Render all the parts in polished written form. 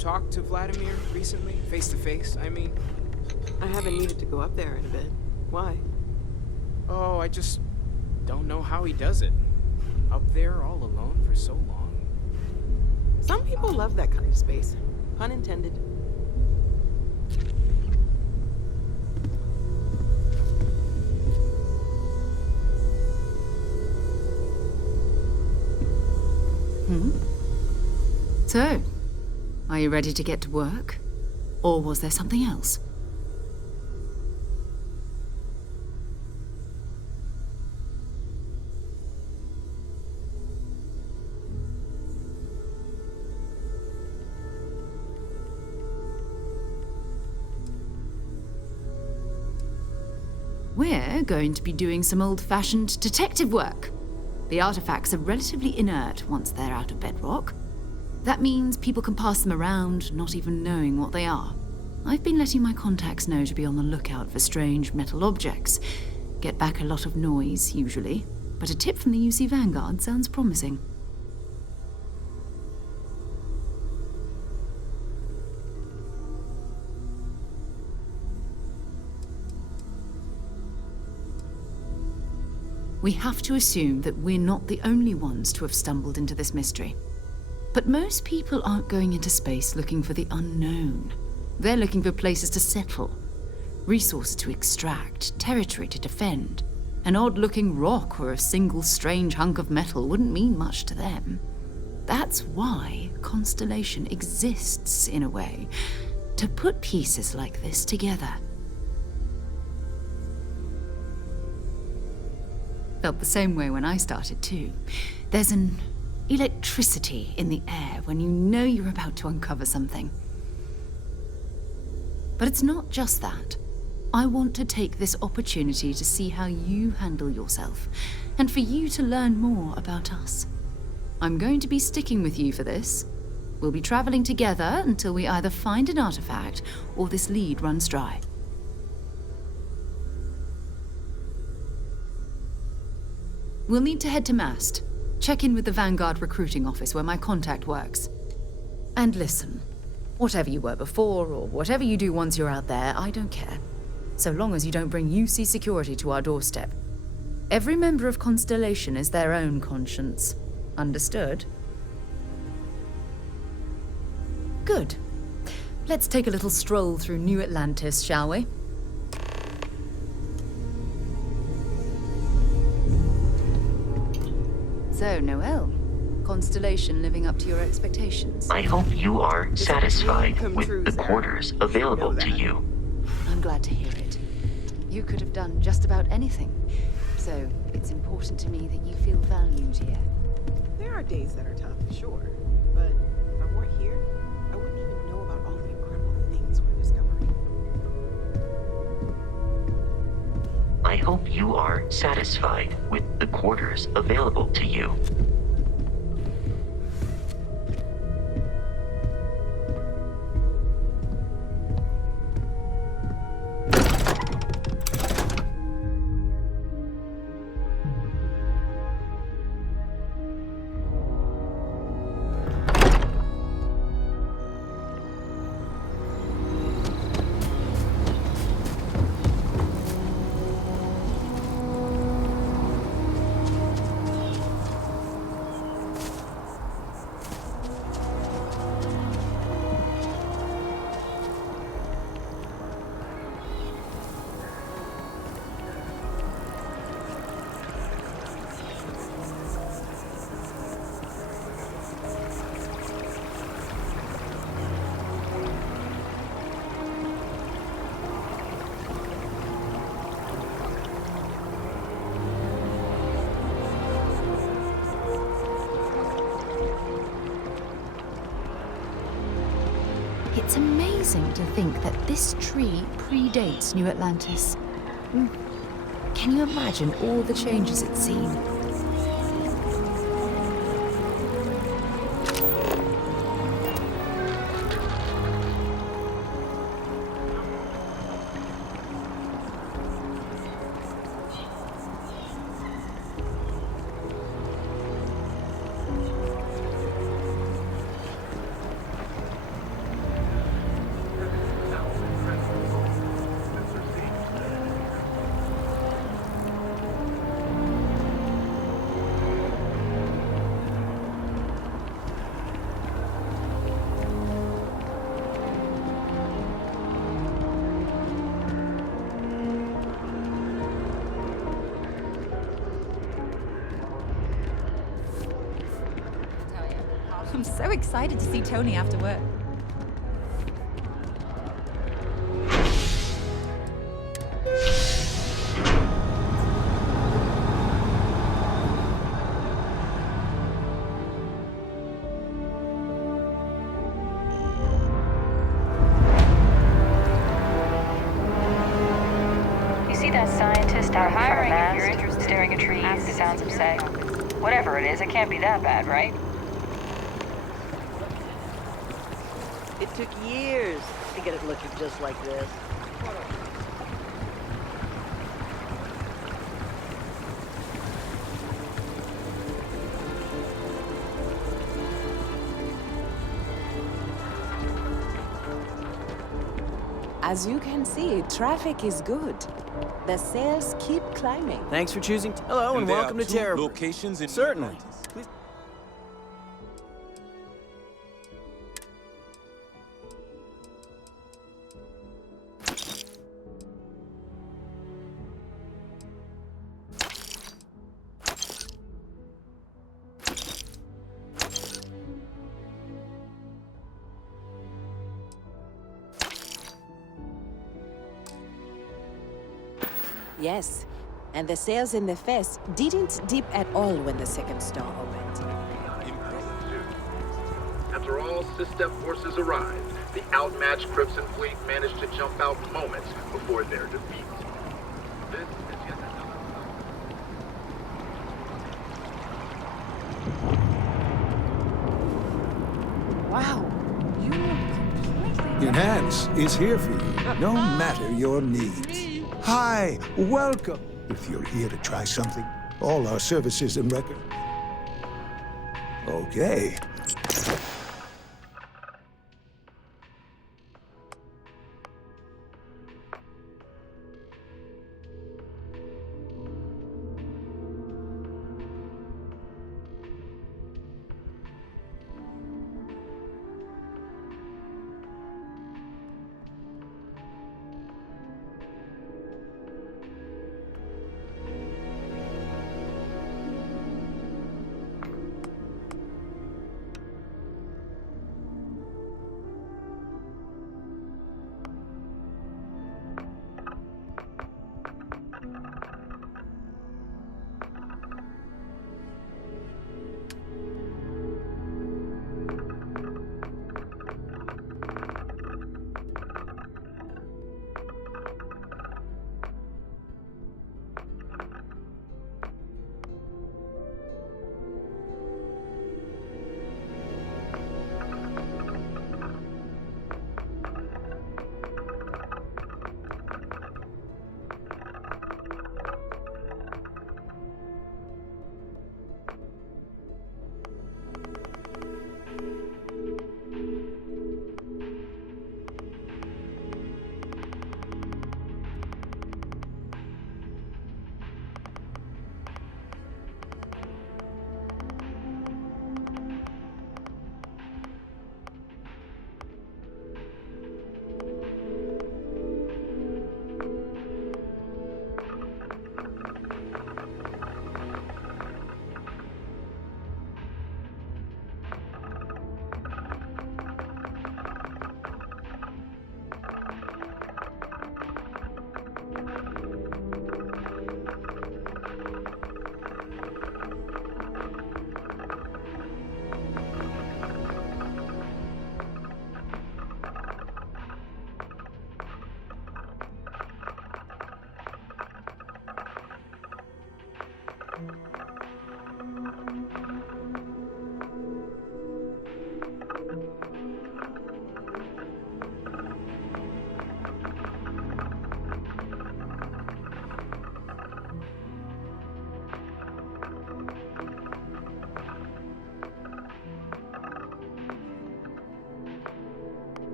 talked to Vladimir recently? Face to face, I mean? I haven't needed to go up there in a bit. Why? Oh, I just don't know how he does it. Up there all alone for so long. Some people love that kind of space. Pun intended. So, are you ready to get to work? Or was there something else? We're going to be doing some old-fashioned detective work. The artifacts are relatively inert once they're out of bedrock. That means people can pass them around, not even knowing what they are. I've been letting my contacts know to be on the lookout for strange metal objects. Get back a lot of noise, usually, but a tip from the UC Vanguard sounds promising. We have to assume that we're not the only ones to have stumbled into this mystery. But most people aren't going into space looking for the unknown. They're looking for places to settle, resources to extract, territory to defend. An odd-looking rock or a single strange hunk of metal wouldn't mean much to them. That's why Constellation exists, in a way, to put pieces like this together. Felt the same way when I started, too. There's an electricity in the air when you know you're about to uncover something. But it's not just that. I want to take this opportunity to see how you handle yourself, and for you to learn more about us. I'm going to be sticking with you for this. We'll be traveling together until we either find an artifact or this lead runs dry. We'll need to head to Mast. Check in with the Vanguard recruiting office where my contact works. And listen, whatever you were before, or whatever you do once you're out there, I don't care. So long as you don't bring UC security to our doorstep. Every member of Constellation is their own conscience. Understood? Good. Let's take a little stroll through New Atlantis, shall we? So, Noel, Constellation living up to your expectations? I hope you are satisfied with the quarters available to you. I'm glad to hear it. You could have done just about anything. So, it's important to me that you feel valued here. There are days that are tough, sure. But if I weren't here, I wouldn't even know about all the incredible things we're discovering. I hope you are satisfied with the quarters available to you. It's amazing to think that this tree predates New Atlantis. Can you imagine all the changes it's seen? excited to see Tony after work. You see that scientist out in front of mast, staring at trees, sounds upset. Whatever it is, it can't be that bad, right? It took years to get it looking just like this. As you can see, traffic is good. The sales keep climbing. Thanks for choosing. Hello and welcome to Terra. Locations in Certainly. Please. Yes, and the sales in the fest didn't dip at all when the second store opened. After all System forces arrived, the outmatched Crimson Fleet managed to jump out moments before their defeat. This is yet Wow, you look completely Enhance is here for you, no matter your needs. Hi, welcome. If you're here to try something, all our services and record. Okay.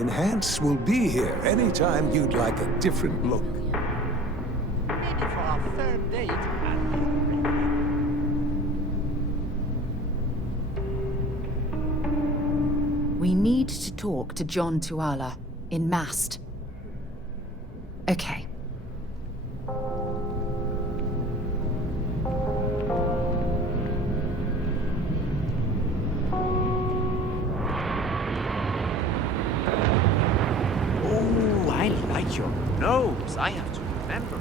Enhance will be here anytime you'd like a different look. Maybe for our third date. We need to talk to John Tuala in Mast. Okay. Oh, I like your nose. I have to remember.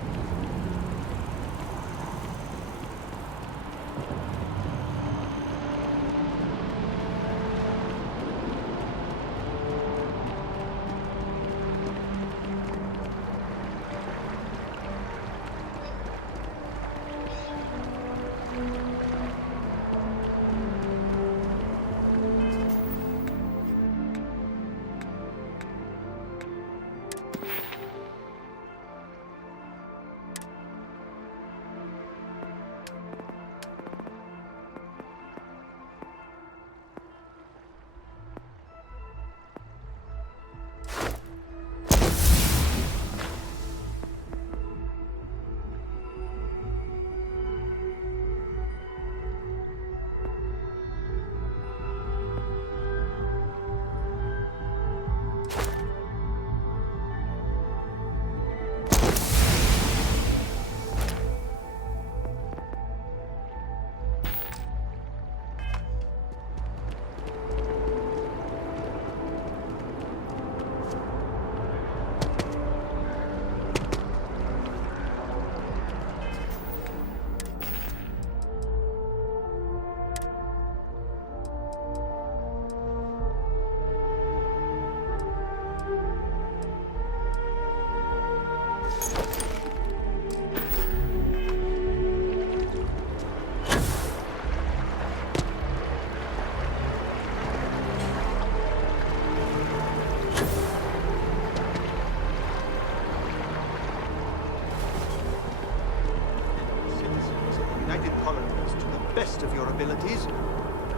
United Colonies to the best of your abilities,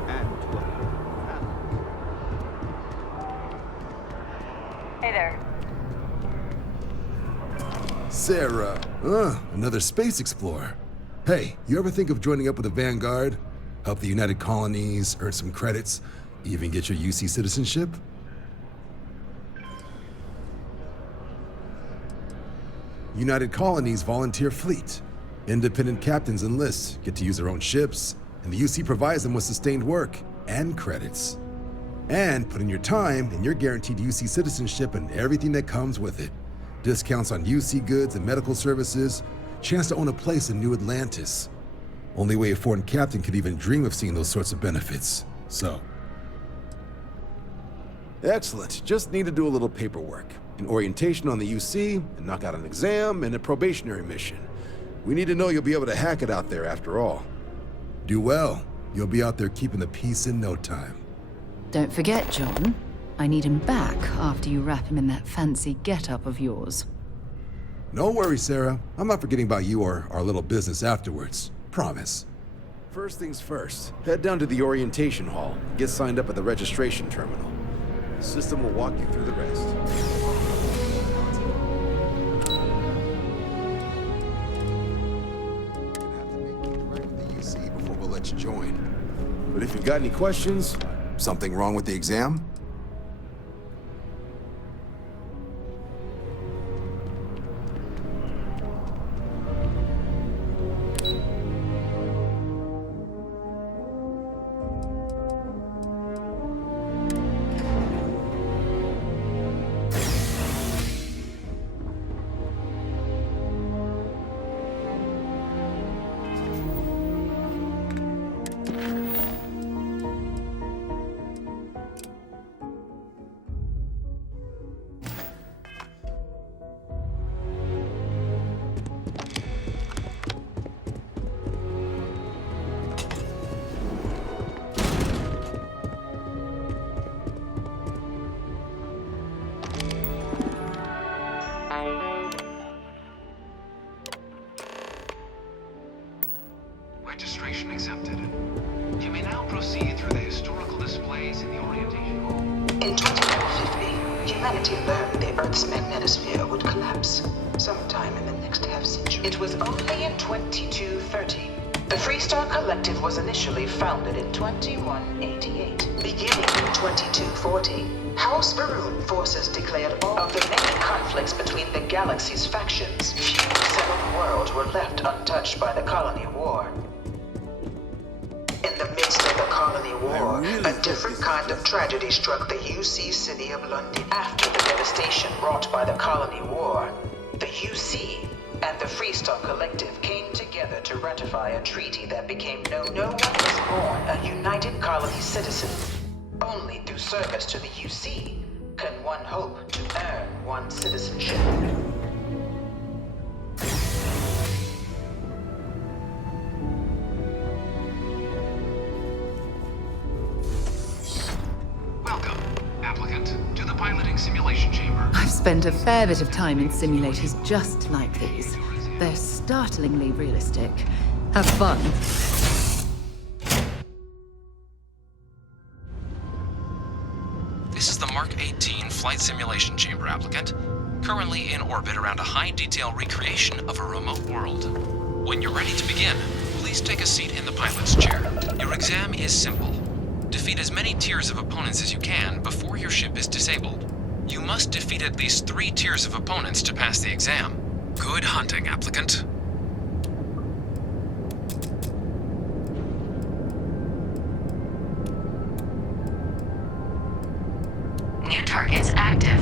and to a family. Hey there. Sarah, another space explorer. Hey, you ever think of joining up with the Vanguard? Help the United Colonies, earn some credits, even get your UC citizenship? United Colonies volunteer fleet. Independent captains enlist, get to use their own ships, and the UC provides them with sustained work and credits. And put in your time, and you're guaranteed UC citizenship and everything that comes with it. Discounts on UC goods and medical services, chance to own a place in New Atlantis. Only way a foreign captain could even dream of seeing those sorts of benefits. So. Excellent. Just need to do a little paperwork. An orientation on the UC, and knock out an exam, and a probationary mission. We need to know you'll be able to hack it out there after all. Do well. You'll be out there keeping the peace in no time. Don't forget, John. I need him back after you wrap him in that fancy get-up of yours. No worries, Sarah. I'm not forgetting about you or our little business afterwards. Promise. First things first, head down to the orientation hall. Get signed up at the registration terminal. The system will walk you through the rest. Let you join. But if you've got any questions, something wrong with the exam? humanity learned the Earth's magnetosphere would collapse sometime in the next half-century. It was only in 2230. The Freestar Collective was initially founded in 2188. Beginning in 2240, House Varun forces declared all of the many conflicts between the galaxy's factions. Few settled worlds were left untouched by the Colony War. In the midst of the Colony War, a different kind of tragedy struck the UC city of London. After the devastation wrought by the Colony War, the UC and the Freestar Collective came together to ratify a treaty that became known. No one was born a united colony citizen. Only through service to the UC can one hope to earn one's citizenship. Welcome, applicant, to the piloting simulation chamber. I've spent a fair bit of time in simulators just like these. They're startlingly realistic. Have fun. This is the Mark 18 Flight Simulation Chamber, applicant. Currently in orbit around a high-detail recreation of a remote world. When you're ready to begin, please take a seat in the pilot's chair. Your exam is simple. Defeat as many tiers of opponents as you can before your ship is disabled. You must defeat at least 3 tiers of opponents to pass the exam. Good hunting, applicant. New targets active.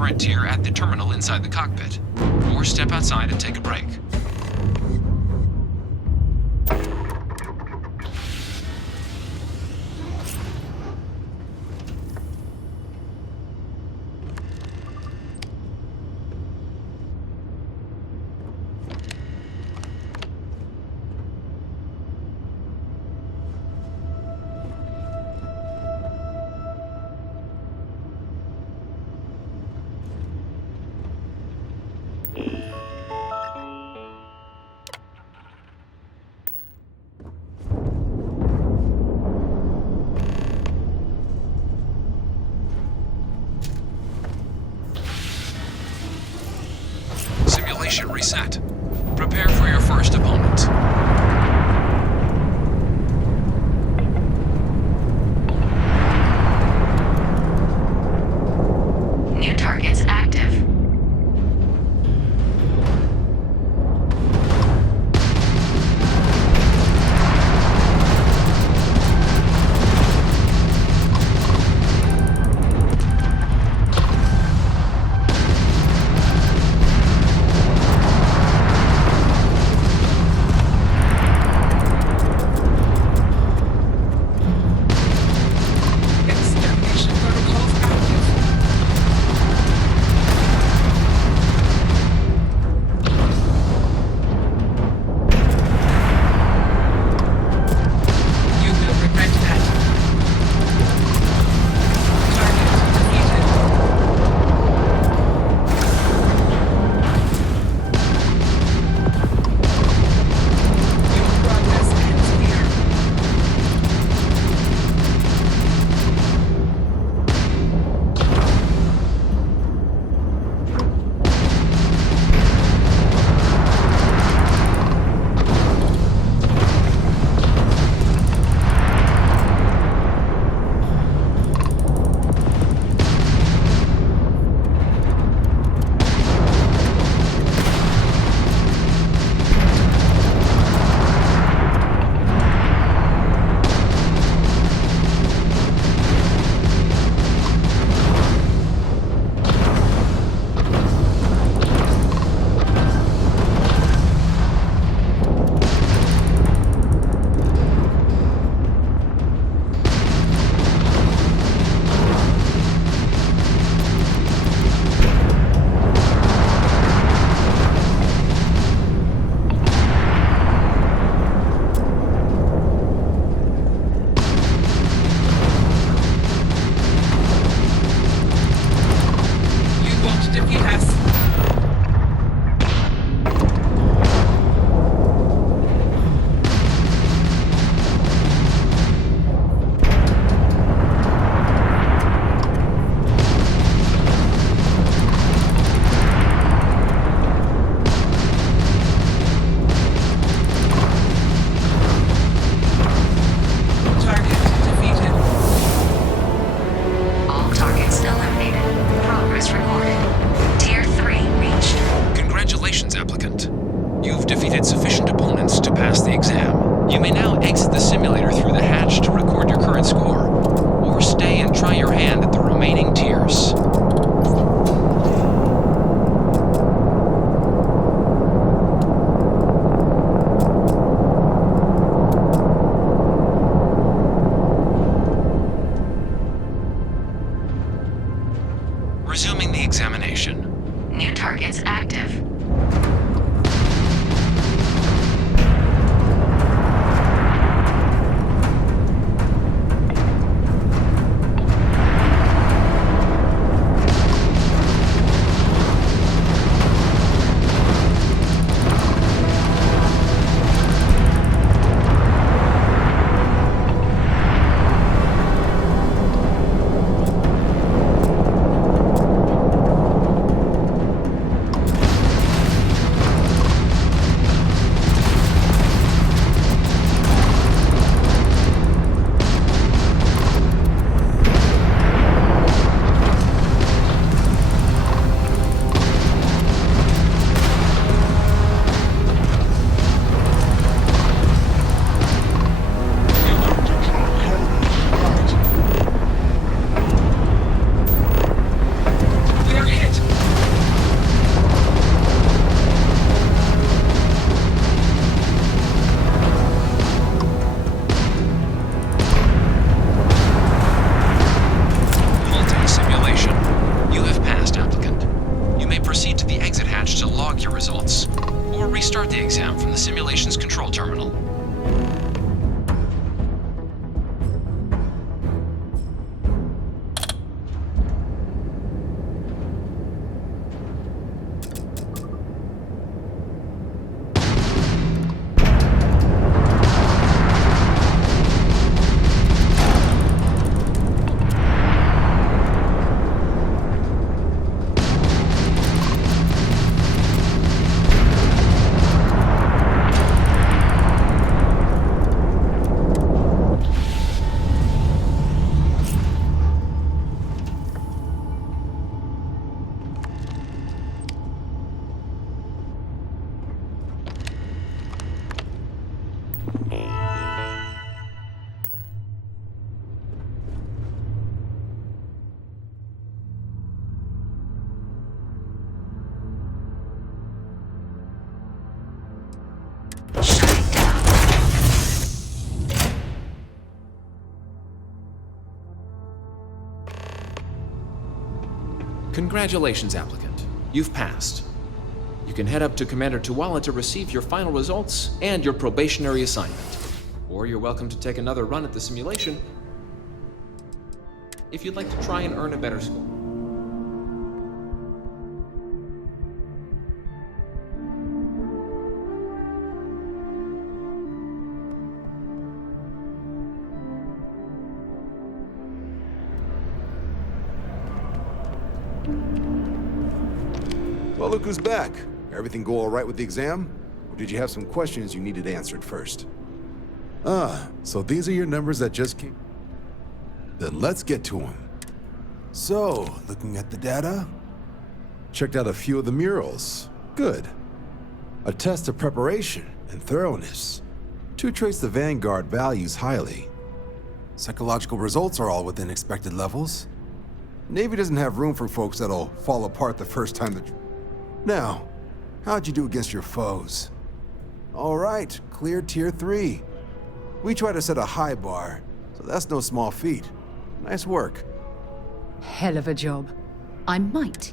current tier at the terminal inside the cockpit, or step outside and take a break. Simulation reset. Prepare for your first opponent. New targets active. defeated sufficient opponents to pass the exam. You may now exit the simulator through the hatch to record your current score, or stay and try your hand at the remaining tiers. Resuming the examination. New targets active. control terminal. Congratulations, applicant. You've passed. You can head up to Commander Tuwala to receive your final results and your probationary assignment. Or you're welcome to take another run at the simulation if you'd like to try and earn a better score. Well, look who's back. Everything go all right with the exam? Or did you have some questions you needed answered first? So these are your numbers that just came? Then let's get to them. So, looking at the data, checked out a few of the murals. Good. A test of preparation and thoroughness. To trace the Vanguard values highly. Psychological results are all within expected levels. Navy doesn't have room for folks that'll fall apart the first time that... Now, how'd you do against your foes? All right, clear Tier 3. We try to set a high bar, so that's no small feat. Nice work. Hell of a job. I might.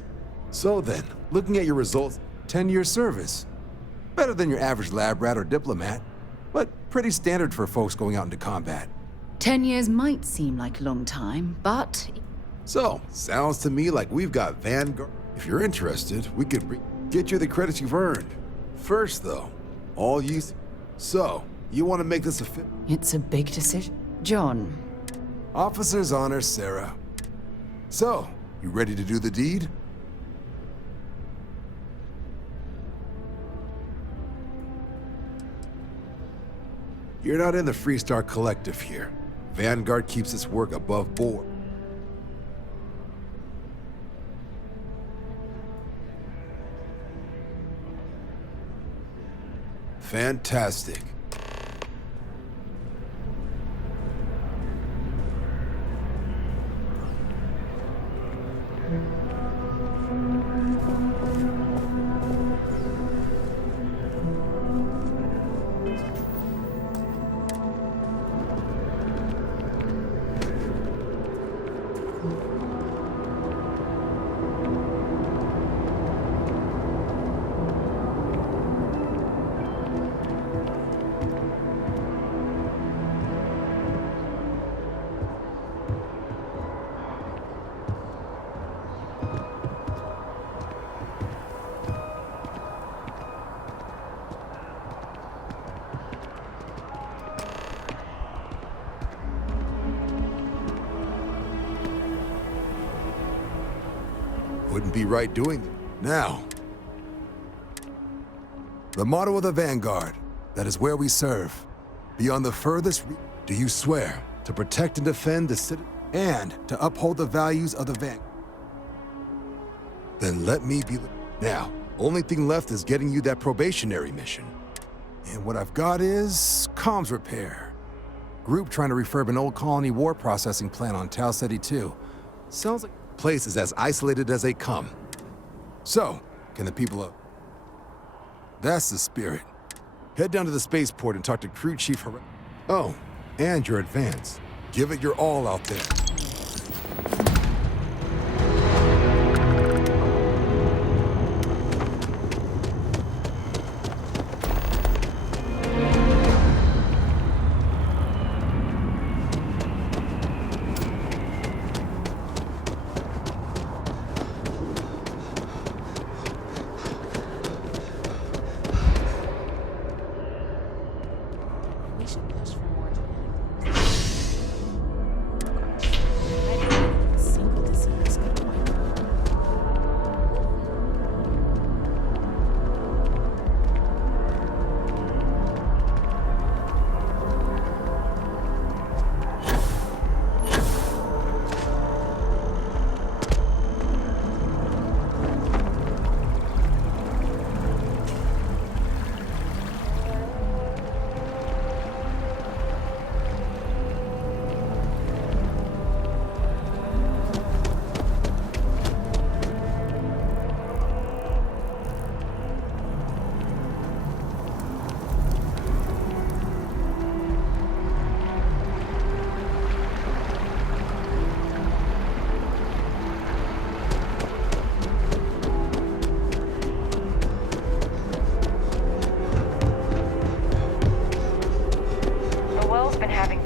So then, looking at your results, 10-year service. Better than your average lab rat or diplomat, but pretty standard for folks going out into combat. 10 years might seem like a long time, but... So, sounds to me like we've got Vanguard. If you're interested, we could get you the credits you've earned. First, though, all you... So, you want to make this a fit? It's a big decision. John. Officer's honor, Sarah. So, you ready to do the deed? You're not in the Freestar Collective here. Vanguard keeps its work above board. Fantastic. Wouldn't be right doing that. Now, the motto of the Vanguard, that is where we serve. Beyond the furthest do you swear to protect and defend the city and to uphold the values of the Vanguard? Then let me be the... Now, only thing left is getting you that probationary mission. And what I've got is comms repair. Group trying to refurb an old colony war processing plant on Tau Ceti 2. Sounds like the place is as isolated as they come. So, can the people up? That's the spirit. Head down to the spaceport and talk to Crew Chief Oh, and your advance. Give it your all out there. should push for more genetic a single disease could wipe out.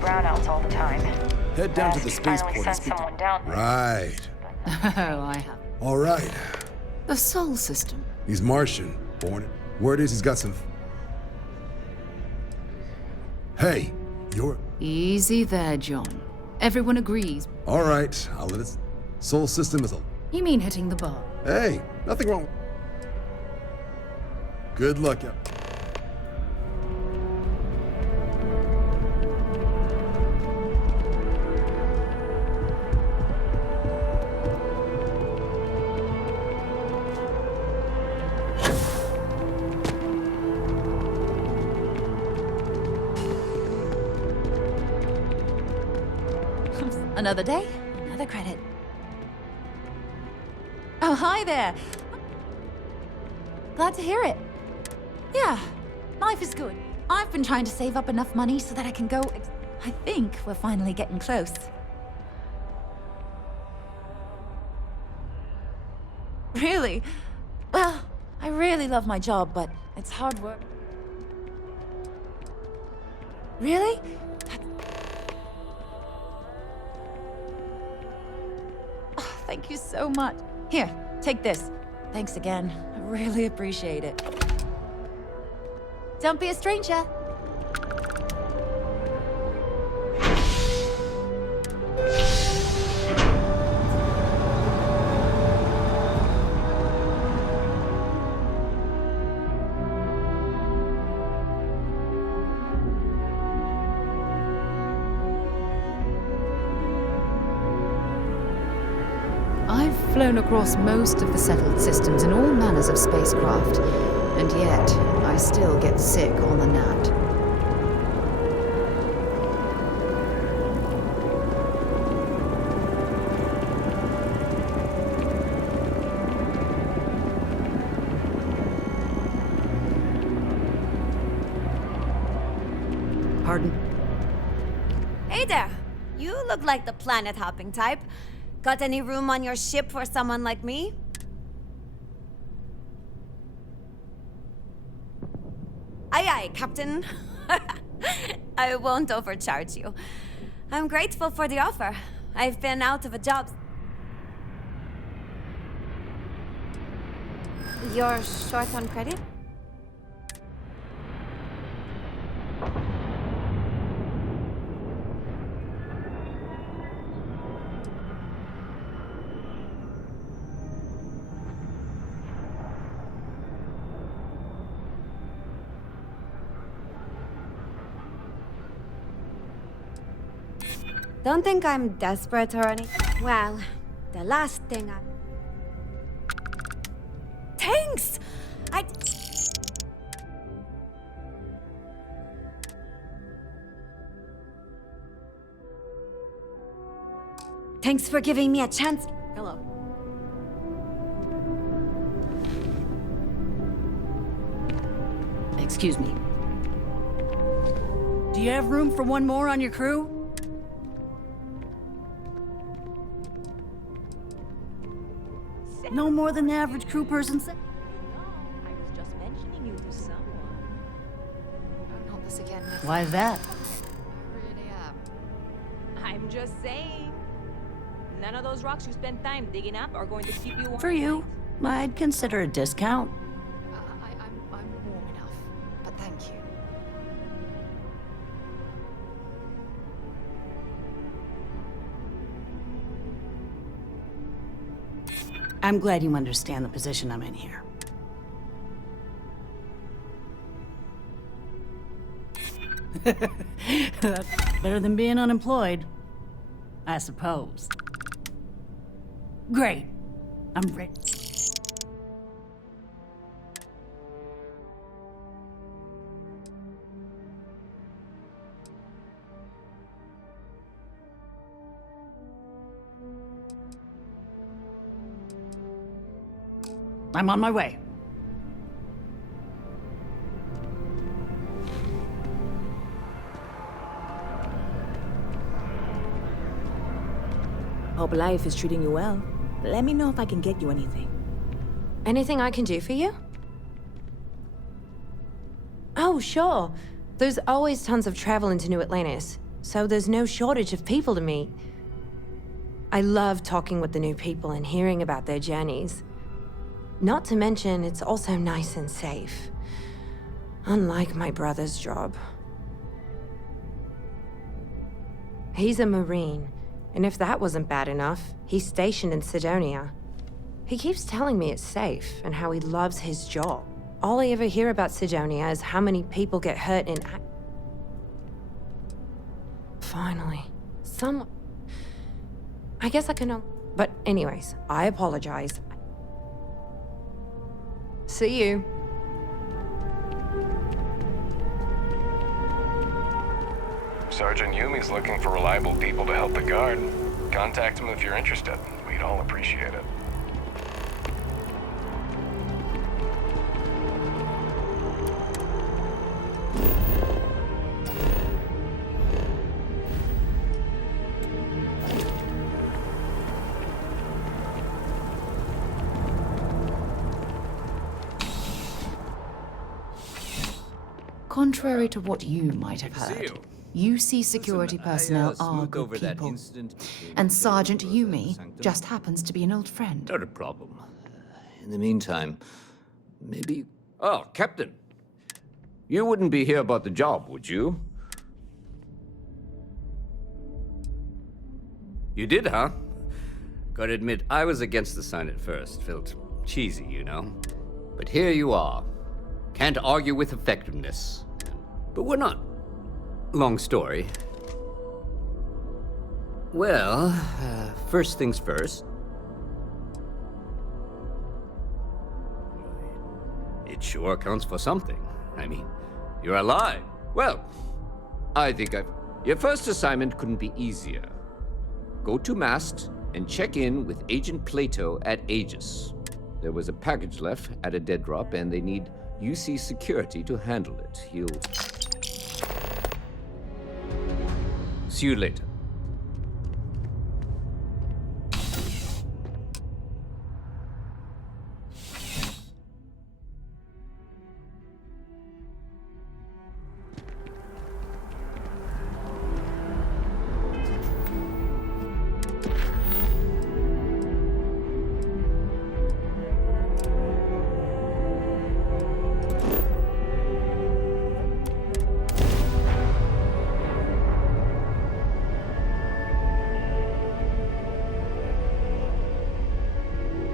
Brownouts all the time. Head down to the spaceport and sent speak to... someone down there. Right. Oh, I have. All right. The Sol system. He's Martian. Born. Word is he's got some... Hey, you're... Easy there, John. Everyone agrees. All right, I'll let it... Sol system is a... You mean hitting the bar? Hey, nothing wrong. Good luck, yeah. Another day, another credit. Oh, hi there. Glad to hear it. Yeah, life is good. I've been trying to save up enough money so that I can go... I think we're finally getting close. Really? Well, I really love my job, but it's hard work. Really? Thank you so much. Here, take this. Thanks again. I really appreciate it. Don't be a stranger. I've flown across most of the settled systems in all manners of spacecraft, and yet I still get sick on the gnat. Pardon? Hey there! You look like the planet-hopping type. Got any room on your ship for someone like me? Aye aye, Captain. I won't overcharge you. I'm grateful for the offer. I've been out of a job. You're short on credit? Don't think I'm desperate or anything. Well, the last thing I... Thanks! Thanks for giving me a chance. Hello. Excuse me. Do you have room for one more on your crew? No more than the average crew person said. I was just mentioning you to someone. Oh, not this again, Miss. Why that? I really am. I'm just saying. None of those rocks you spend time digging up are going to keep you warm. For you, I'd consider a discount. I'm warm enough, but thank you. I'm glad you understand the position I'm in here. That's better than being unemployed, I suppose. Great. I'm ready. I'm on my way. Hope life is treating you well. Let me know if I can get you anything. Anything I can do for you? Oh, sure. There's always tons of travel into New Atlantis, so there's no shortage of people to meet. I love talking with the new people and hearing about their journeys. Not to mention, it's also nice and safe. Unlike my brother's job. He's a Marine, and if that wasn't bad enough, he's stationed in Sidonia. He keeps telling me it's safe and how he loves his job. All I ever hear about Sidonia is how many people get hurt in Finally, I guess I can... But anyways, I apologize. See you. Sergeant Yumi's looking for reliable people to help the guard. Contact him if you're interested. We'd all appreciate it. Contrary to what you might have heard, UC security personnel are good people. And Sergeant Yumi just happens to be an old friend. Not a problem. In the meantime, maybe... Oh, Captain. You wouldn't be here about the job, would you? You did, huh? Gotta admit, I was against the sign at first. Felt cheesy, you know? But here you are. Can't argue with effectiveness. But we're not. Long story. Well, first things first. It sure counts for something. I mean, you're alive. Well, I think your first assignment couldn't be easier. Go to Mast and check in with Agent Plato at Aegis. There was a package left at a dead drop, and they need UC security to handle it. He'll... See you later.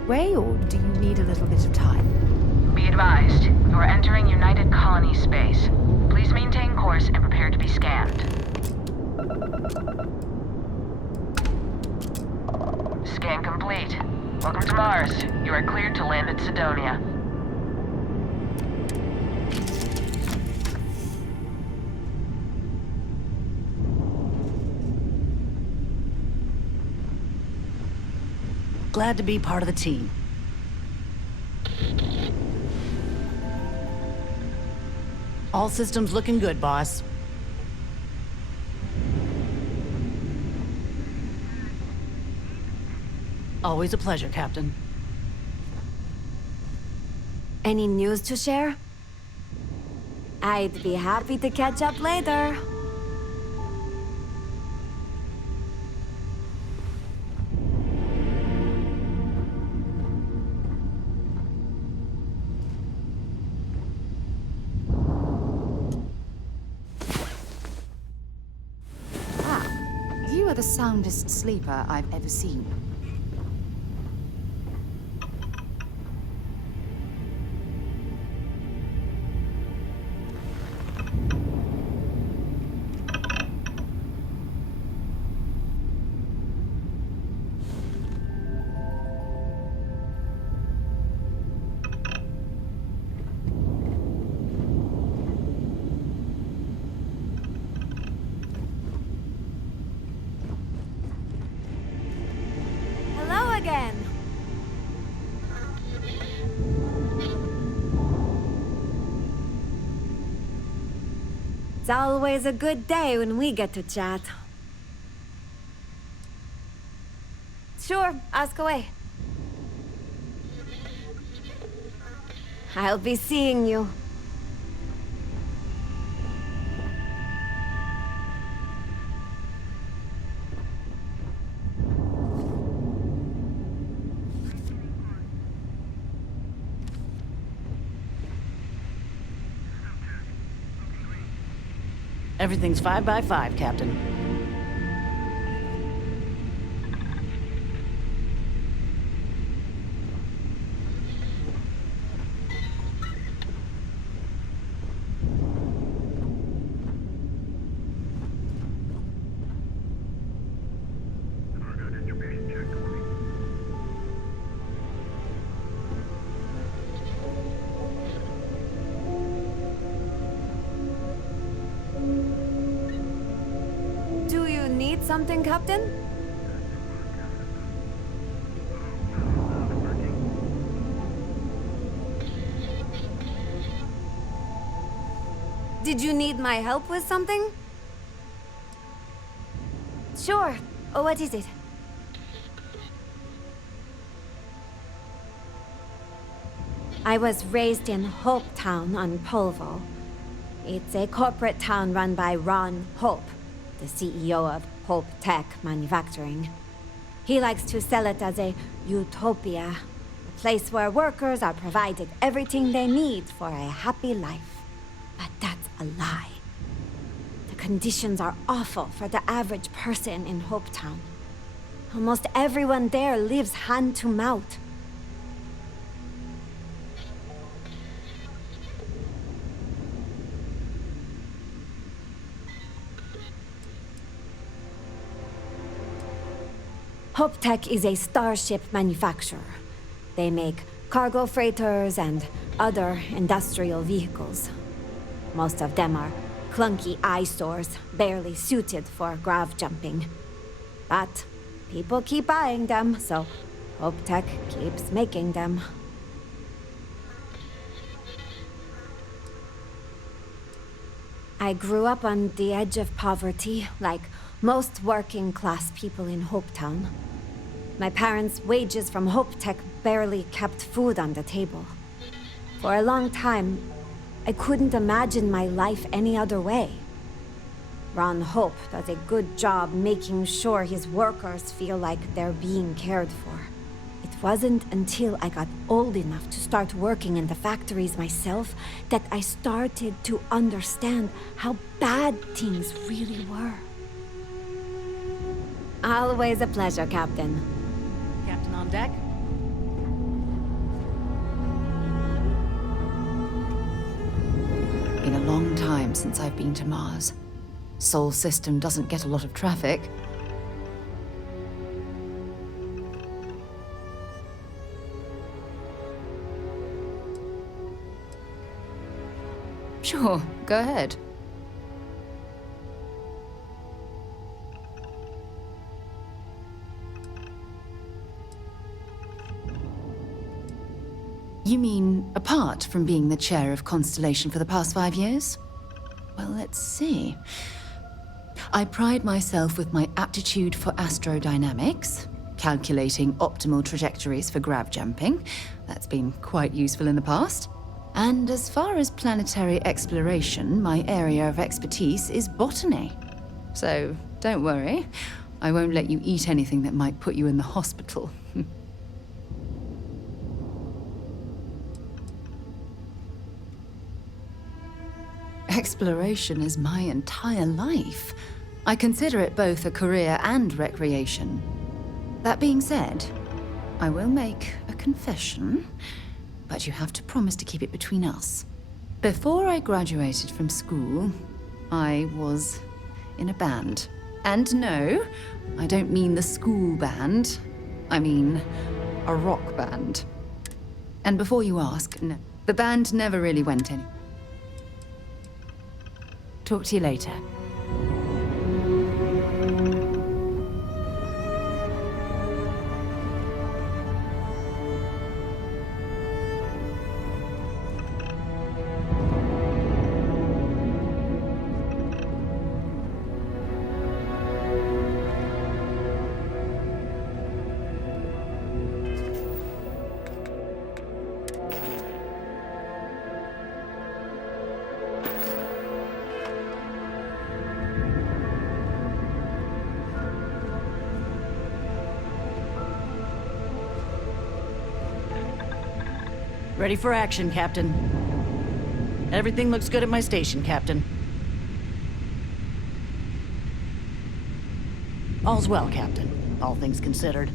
Way, or do you need a little bit of time? Be advised, you are entering United Colony space. Please maintain course and prepare to be scanned. Scan complete. Welcome to Mars. You are cleared to land at Sidonia. Glad to be part of the team. All systems looking good, boss. Always a pleasure, Captain. Any news to share? I'd be happy to catch up later. You are the soundest sleeper I've ever seen. It's always a good day when we get to chat. Sure, ask away. I'll be seeing you. Everything's 5 by 5, Captain. Something, Captain? Did you need my help with something? Sure. Oh, what is it? I was raised in Hope Town on Polvo. It's a corporate town run by Ron Hope, the CEO of Hope Tech Manufacturing. He likes to sell it as a utopia, a place where workers are provided everything they need for a happy life. But that's a lie. The conditions are awful for the average person in Hope Town. Almost everyone there lives hand to mouth. Hope Tech is a starship manufacturer. They make cargo freighters and other industrial vehicles. Most of them are clunky eyesores, barely suited for grav jumping. But people keep buying them, so Hope Tech keeps making them. I grew up on the edge of poverty, like most working-class people in Hope Town. My parents' wages from Hope Tech barely kept food on the table. For a long time, I couldn't imagine my life any other way. Ron Hope does a good job making sure his workers feel like they're being cared for. It wasn't until I got old enough to start working in the factories myself that I started to understand how bad things really were. Always a pleasure, Captain. Captain on deck? Been a long time since I've been to Mars. Sol system doesn't get a lot of traffic. Sure, go ahead. You mean apart from being the chair of Constellation for the past 5 years? Well, let's see. I pride myself with my aptitude for astrodynamics, calculating optimal trajectories for grav jumping. That's been quite useful in the past. And as far as planetary exploration, my area of expertise is botany. So don't worry, I won't let you eat anything that might put you in the hospital. Exploration is my entire life. I consider it both a career and recreation. That being said, I will make a confession, but you have to promise to keep it between us. Before I graduated from school, I was in a band. And no, I don't mean the school band. I mean a rock band. And before you ask, no, the band never really went anywhere. Talk to you later. Ready for action, Captain. Everything looks good at my station, Captain. All's well, Captain. All things considered.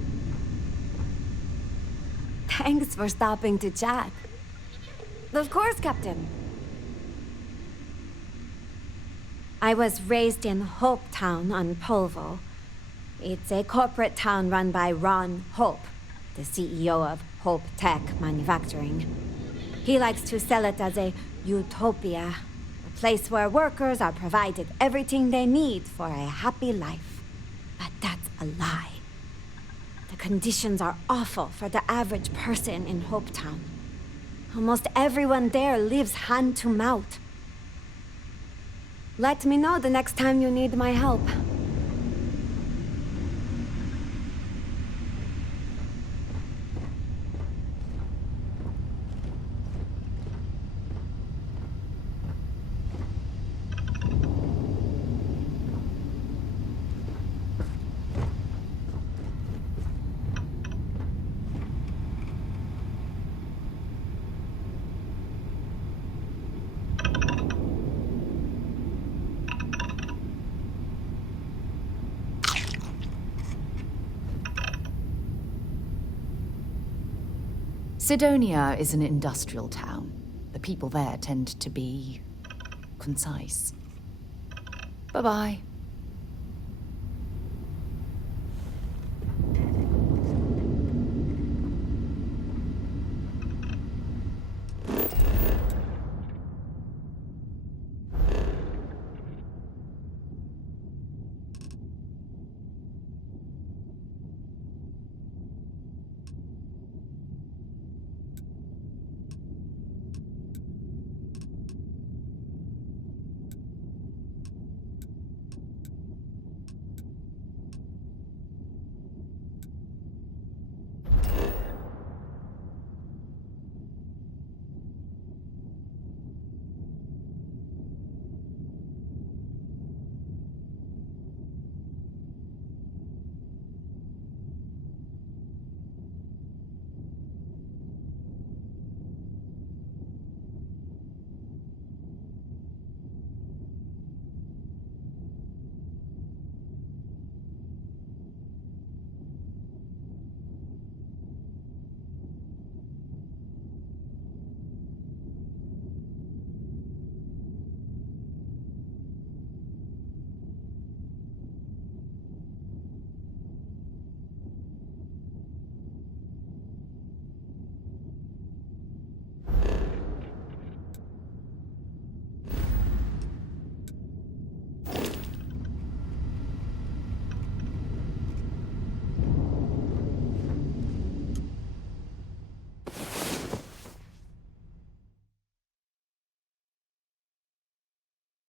Thanks for stopping to chat. Of course, Captain. I was raised in Hope Town on Polvo. It's a corporate town run by Ron Hope, the CEO of Hope Tech Manufacturing. He likes to sell it as a utopia, a place where workers are provided everything they need for a happy life. But that's a lie. The conditions are awful for the average person in Hope Town. Almost everyone there lives hand to mouth. Let me know the next time you need my help. Sidonia is an industrial town. The people there tend to be concise. Bye-bye.